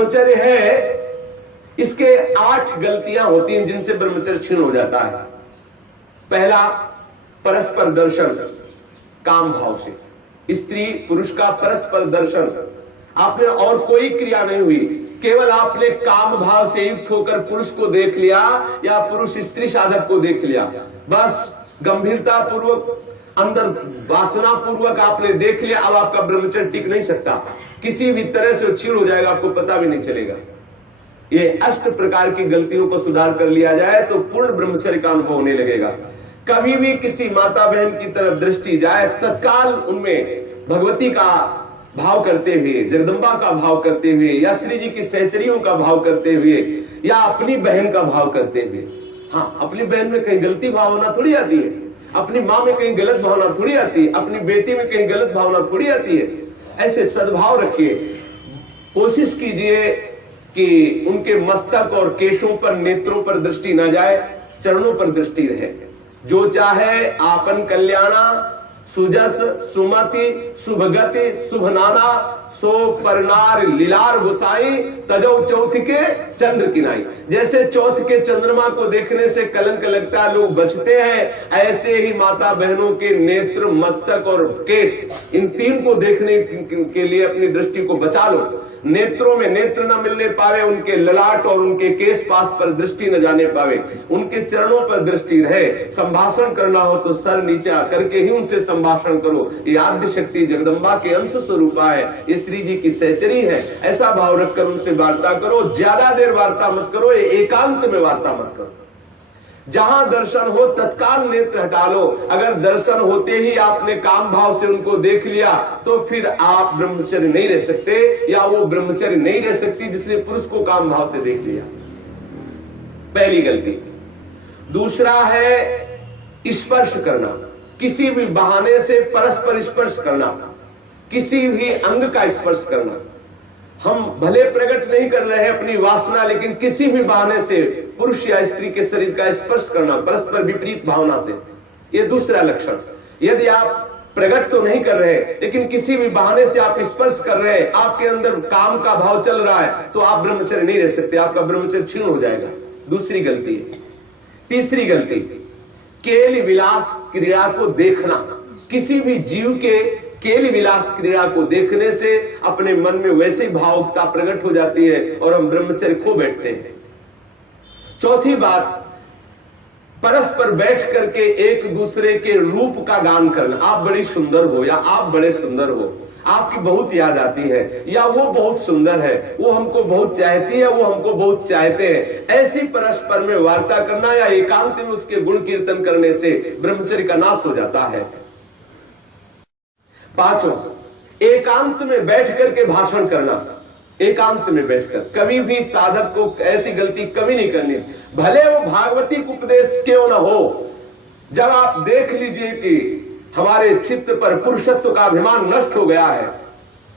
ब्रह्मचर्य है, इसके 8 गलतियां होती हैं जिनसे ब्रह्मचर्य क्षीण हो जाता है। पहला, परस्पर दर्शन काम भाव से। स्त्री पुरुष का परस्पर दर्शन, आपने और कोई क्रिया नहीं हुई, केवल आपने काम भाव से युक्त होकर पुरुष को देख लिया या पुरुष स्त्री साधक को देख लिया, बस गंभीरता पूर्वक अंदर वासना पूर्वक आपने देख लिया। अब आपका ब्रह्मचर्य टिक नहीं सकता, किसी भी तरह से क्षीण हो जाएगा, आपको पता भी नहीं चलेगा। ये 8 प्रकार की गलतियों को सुधार कर लिया जाए तो पूर्ण ब्रह्मचर्य का अनुभव होने लगेगा। कभी भी किसी माता बहन की तरफ दृष्टि जाए, तत्काल उनमें भगवती का भाव करते हुए, जगदम्बा का भाव करते हुए, या श्री जी की सहचरियों का भाव करते हुए, या अपनी बहन का भाव करते हुए। हाँ, अपनी बहन में कहीं गलती भावना थोड़ी आती है, अपनी माँ में कहीं गलत भावना थोड़ी आती है, अपनी बेटी में कहीं गलत भावना थोड़ी आती है। ऐसे सद्भाव रखिए, कोशिश कीजिए कि उनके मस्तक और केशों पर, नेत्रों पर दृष्टि न जाए, चरणों पर दृष्टि रहे। जो चाहे आपन कल्याणा, सुजस सुमति शुभगति शुभनाना, सो परनार लीलार गुसाई, तजो चौथ के चंद्र किनाई। जैसे चौथ के चंद्रमा को देखने से कलंक लगता है, लोग बचते हैं, ऐसे ही माता बहनों के नेत्र, मस्तक और केस, इन 3 को देखने के लिए अपनी दृष्टि को बचा लो। नेत्रों में नेत्र न मिलने पावे, उनके ललाट और उनके केस पास पर दृष्टि न जाने पावे, उनके चरणों पर दृष्टि रहे। संभाषण करना हो तो सर नीचा करके ही उनसे संभाषण करो। ये आद्य शक्ति जगदम्बा के अंश स्वरूपा है, ये श्री जी की सहचरी है। ऐसा भाव रखकर उनसे वार्ता करो। ज्यादा देर वार्ता मत करो, ये एकांत में वार्ता मत करो। जहां दर्शन हो तत्काल नेत्र हटा लो। अगर दर्शन होते ही आपने काम भाव से उनको देख लिया तो फिर आप ब्रह्मचर्य नहीं रह सकते, या वो ब्रह्मचर्य नहीं रह सकती जिसने पुरुष को काम भाव से देख लिया। पहली गलती। दूसरा है स्पर्श करना, किसी भी बहाने से परस्पर स्पर्श करना, किसी भी अंग का स्पर्श करना। हम भले प्रकट नहीं कर रहे हैं अपनी वासना, लेकिन किसी भी बहाने से पुरुष या स्त्री के शरीर का स्पर्श करना परस्पर विपरीत भावना से, यह दूसरा लक्षण। यदि आप प्रकट तो नहीं कर रहे लेकिन किसी भी बहाने से आप स्पर्श कर रहे हैं, आपके अंदर काम का भाव चल रहा है, तो आप ब्रह्मचर्य नहीं रह सकते, आपका ब्रह्मचर्य क्षीण हो जाएगा। दूसरी गलती है। तीसरी गलती, केल विलास क्रीड़ा को देखना। किसी भी जीव के केल विलास क्रीड़ा को देखने से अपने मन में वैसे भावुकता प्रकट हो जाती है और हम ब्रह्मचर्य खो बैठते हैं। चौथी बात, परस्पर बैठ करके एक दूसरे के रूप का गान करना। आप बड़ी सुंदर हो, या आप बड़े सुंदर हो, आपकी बहुत याद आती है, या वो बहुत सुंदर है, वो हमको बहुत चाहती है, वो हमको बहुत चाहते हैं। ऐसी परस्पर में वार्ता करना या एकांत में उसके गुण कीर्तन करने से ब्रह्मचर्य का नाश हो जाता है। पांचवा, एकांत में बैठ करके भाषण करना। एकांत में बैठकर कभी भी साधक को ऐसी गलती कभी नहीं करनी, भले वो भागवती उपदेश क्यों न हो। जब आप देख लीजिए कि हमारे चित्त पर पुरुषत्व का अभिमान नष्ट हो गया है,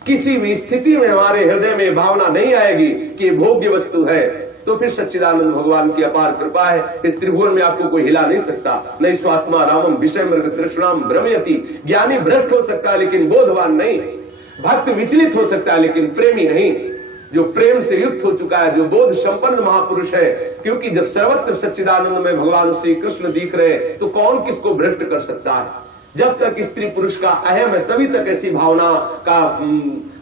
किसी भी स्थिति में हमारे हृदय में भावना नहीं आएगी कि भोग्य वस्तु है, तो फिर सच्चिदानंद भगवान की अपार कृपा है। फिर त्रिभुवन में आपको कोई हिला नहीं सकता। नहीं स्वात्मा रामम विषय मृग तृष्णाम भ्रमयति। ज्ञानी भ्रष्ट हो सकता है लेकिन बोधवान नहीं, भक्त विचलित हो सकता है लेकिन प्रेमी नहीं। जो प्रेम से युक्त हो चुका है, जो बोध संपन्न महापुरुष है, क्योंकि जब सर्वत्र सच्चिदानंद में भगवान श्री कृष्ण दिख रहे तो कौन किसको भ्रष्ट कर सकता है। जब तक स्त्री पुरुष का अहम है तभी तक ऐसी भावना का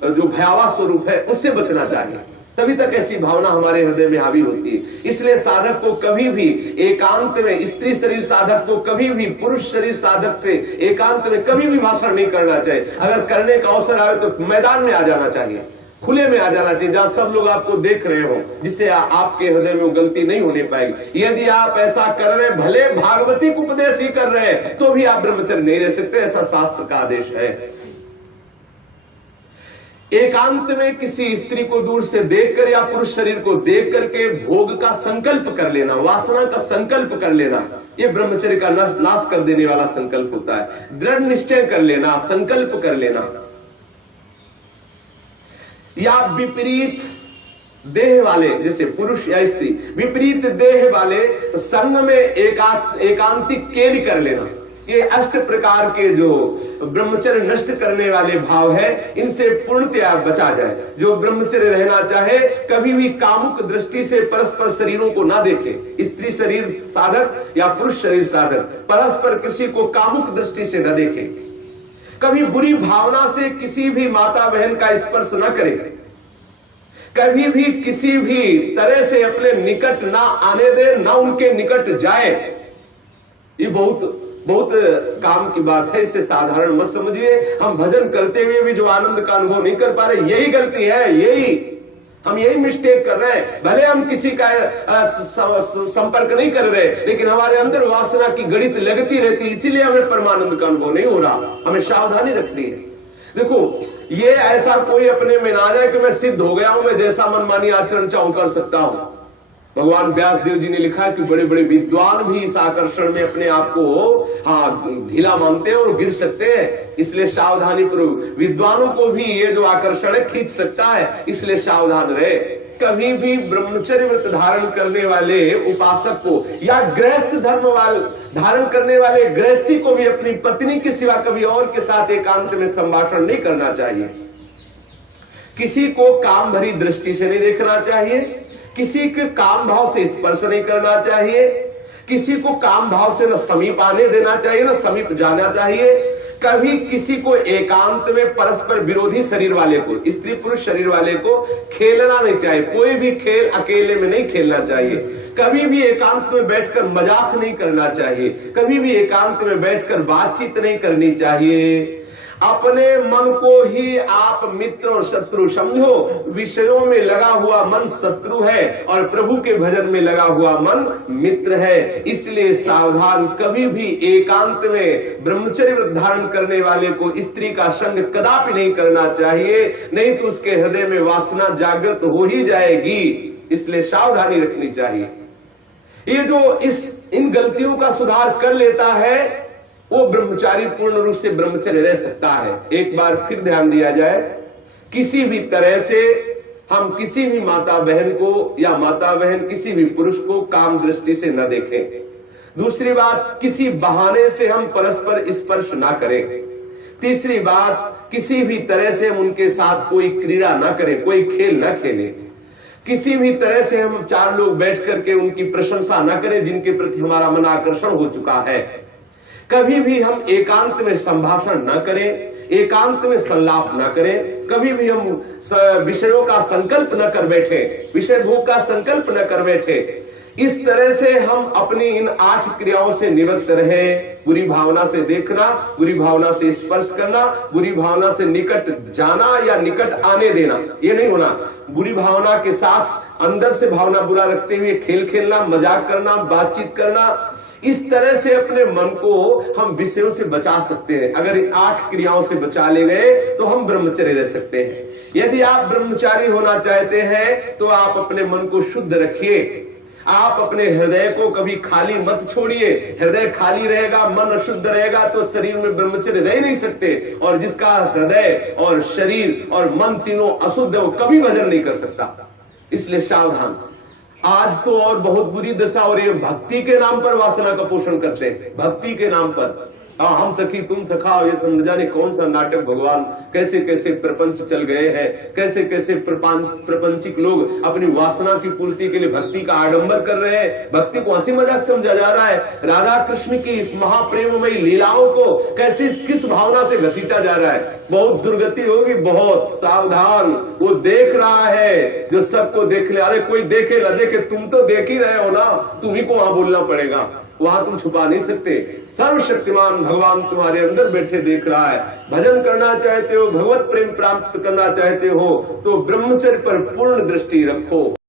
जो भयावह स्वरूप है उससे बचना चाहिए, तभी तक ऐसी भावना हमारे हृदय में हावी होती है। इसलिए साधक को कभी भी एकांत में, स्त्री शरीर साधक को कभी भी पुरुष शरीर साधक से एकांत में कभी भी भाषण नहीं करना चाहिए। अगर करने का अवसर आए तो मैदान में आ जाना चाहिए, खुले में आ जाना चाहिए, जहां सब लोग आपको देख रहे हो, जिससे आपके हृदय में वो गलती नहीं होने पाएगी। यदि आप ऐसा कर रहे, भले भागवती उपदेश ही कर रहे हैं, तो भी आप ब्रह्मचर्य नहीं रह सकते, ऐसा शास्त्र का आदेश है। एकांत में किसी स्त्री को दूर से देखकर या पुरुष शरीर को देख करके भोग का संकल्प कर लेना, वासना का संकल्प कर लेना, ये ब्रह्मचर्य का नाश कर देने वाला संकल्प होता है। दृढ़ निश्चय कर लेना, संकल्प कर लेना। या विपरीत देह वाले, जैसे पुरुष या स्त्री, विपरीत देह वाले संग में एकांतिक केली कर लेना, ये अष्ट प्रकार के जो ब्रह्मचर्य नष्ट करने वाले भाव है, इनसे पूर्णतया बचा जाए। जो ब्रह्मचर्य रहना चाहे कभी भी कामुक दृष्टि से परस्पर शरीरों को ना देखे, स्त्री शरीर साधक या पुरुष शरीर साधक परस्पर किसी को कामुक दृष्टि से न देखे, कभी बुरी भावना से किसी भी माता बहन का स्पर्श न करे, कभी भी किसी भी तरह से अपने निकट ना आने दे, ना उनके निकट जाए। ये बहुत काम की बात है, इसे साधारण मत समझिए। हम भजन करते हुए भी जो आनंद का अनुभव नहीं कर पा रहे, यही गलती है, हम यही मिस्टेक कर रहे हैं। भले हम किसी का संपर्क नहीं कर रहे, लेकिन हमारे अंदर वासना की गणित लगती रहती, इसीलिए हमें परमानंद का अनुभव नहीं हो रहा। हमें सावधानी रखनी है। देखो, ये ऐसा कोई अपने में ना जाए कि मैं सिद्ध हो गया हूं, मैं जैसा मनमानी आचरण चाहूं कर सकता हूं। भगवान व्यास देव जी ने लिखा है कि बड़े बड़े विद्वान भी इस आकर्षण में अपने आप को ढीला मानते हैं और गिर सकते हैं। इसलिए सावधानी पूर्वक, विद्वानों को भी ये जो आकर्षण है खींच सकता है, इसलिए सावधान रहे। कभी भी ब्रह्मचर्य व्रत धारण करने वाले उपासक को या गृहस्थ धर्म धारण करने वाले गृहस्थी को भी अपनी पत्नी के सिवा कभी और के साथ एकांत में संभाषण नहीं करना चाहिए। किसी को काम भरी दृष्टि से नहीं देखना चाहिए, किसी के काम भाव से स्पर्श नहीं करना चाहिए, किसी को काम भाव से न समीप आने देना चाहिए न समीप जाना चाहिए। कभी किसी को एकांत में परस्पर विरोधी शरीर वाले को, स्त्री पुरुष शरीर वाले को खेलना नहीं चाहिए। कोई भी खेल अकेले में नहीं खेलना चाहिए। कभी भी एकांत में बैठकर मजाक नहीं करना चाहिए, कभी भी एकांत में बैठकर बातचीत नहीं करनी चाहिए। अपने मन को ही आप मित्र और शत्रु समझो। विषयों में लगा हुआ मन शत्रु है और प्रभु के भजन में लगा हुआ मन मित्र है। इसलिए सावधान, कभी भी एकांत में ब्रह्मचर्य व्रत धारण करने वाले को स्त्री का संग कदापि नहीं करना चाहिए, नहीं तो उसके हृदय में वासना जागृत हो ही जाएगी। इसलिए सावधानी रखनी चाहिए। ये जो इन गलतियों का सुधार कर लेता है, वो ब्रह्मचारी पूर्ण रूप से ब्रह्मचर्य रह सकता है। एक बार फिर ध्यान दिया जाए, किसी भी तरह से हम किसी भी माता बहन को या माता बहन किसी भी पुरुष को काम दृष्टि से न देखें। दूसरी बात, किसी बहाने से हम परस्पर स्पर्श ना करें। तीसरी बात, किसी भी तरह से हम उनके साथ कोई क्रीड़ा ना करें, कोई खेल न खेलें। किसी भी तरह से हम चार लोग बैठ करके उनकी प्रशंसा न करें जिनके प्रति हमारा मन आकर्षण हो चुका है। कभी भी हम एकांत में संभाषण न करें, एकांत में संलाप न करें। कभी भी हम विषयों का संकल्प न कर बैठे, विषय भोग का संकल्प न कर बैठे। इस तरह से हम अपनी इन 8 क्रियाओं से निवृत्त रहे। बुरी भावना से देखना, बुरी भावना से स्पर्श करना, बुरी भावना से निकट जाना या निकट आने देना, ये नहीं होना। बुरी भावना के साथ अंदर से भावना बुरा रखते हुए खेल खेलना, मजाक करना, बातचीत करना, इस तरह से अपने मन को हम विषयों से बचा सकते हैं। अगर 8 क्रियाओं से बचा ले गए तो हम ब्रह्मचर्य रह सकते हैं। यदि आप ब्रह्मचारी होना चाहते हैं तो आप अपने मन को शुद्ध रखिए। आप अपने हृदय को कभी खाली मत छोड़िए। हृदय खाली रहेगा, मन अशुद्ध रहेगा तो शरीर में ब्रह्मचर्य रह नहीं सकते। और जिसका हृदय और शरीर और मन तीनों अशुद्ध है, वो कभी भजन नहीं कर सकता। इसलिए सावधान। आज तो और बहुत बुरी दशा हो रही है। भक्ति के नाम पर वासना का पोषण करते हैं, भक्ति के नाम पर। हम सखी तुम सखा, ये समझ जाने कौन सा नाटक। भगवान कैसे कैसे प्रपंच चल गए हैं, कैसे कैसे प्रपंचिक लोग अपनी वासना की पूर्ति के लिए भक्ति का आडंबर कर रहे हैं। भक्ति को हंसी मजाक समझा जा रहा है। राधा कृष्ण की महाप्रेममयी लीलाओं को कैसे किस भावना से घसीटा जा रहा है। बहुत दुर्गति होगी, बहुत सावधान। वो देख रहा है जो सबको देख ले। अरे कोई देखे न देखे, तुम तो देख ही रहे हो ना, तुम्ही को वहां बोलना पड़ेगा, वहां तुम छुपा नहीं सकते। सर्वशक्तिमान भगवान तुम्हारे अंदर बैठे देख रहा है। भजन करना चाहते हो, भगवत प्रेम प्राप्त करना चाहते हो तो ब्रह्मचर्य पर पूर्ण दृष्टि रखो।